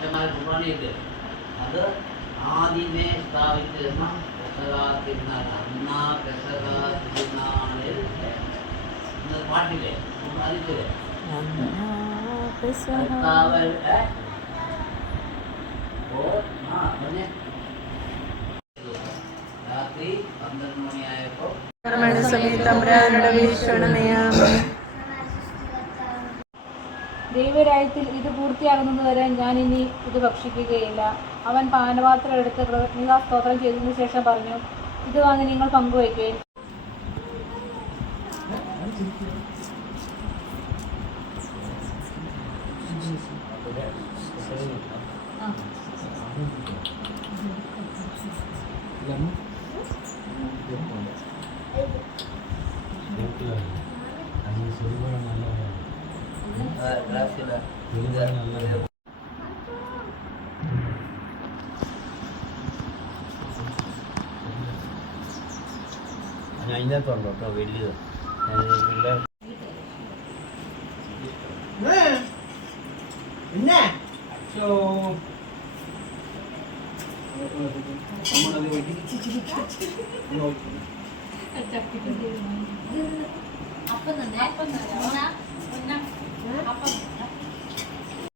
അച്ഛന്മാരെ കുർബാനയില്ലേ അത് ആദ്യമേ സ്ഥാപിച്ചിരുന്ന പെസഹാ അന്നാ പെസഹാ തിരുനാളിൽ പാട്ടില്ലേ അതില്ലേ രാത്രി 12 മണിയായപ്പോ ദൈവരാജ്യത്തിൽ ഇത് പൂർത്തിയാകുന്നതുവരെ ഞാൻ ഇനി ഇത് ഭക്ഷിക്കുകയില്ല. അവൻ പാനപാത്രം എടുത്ത് കൃതജ്ഞതാസ്തോത്രം ചെയ്തതിനു ശേഷം പറഞ്ഞു, ഇത് വാങ്ങി നിങ്ങൾ പങ്കുവയ്ക്കുകയും അതിനകത്തുണ്ടോ കേട്ടോ വലിയത് പിന്നെ അപ്പം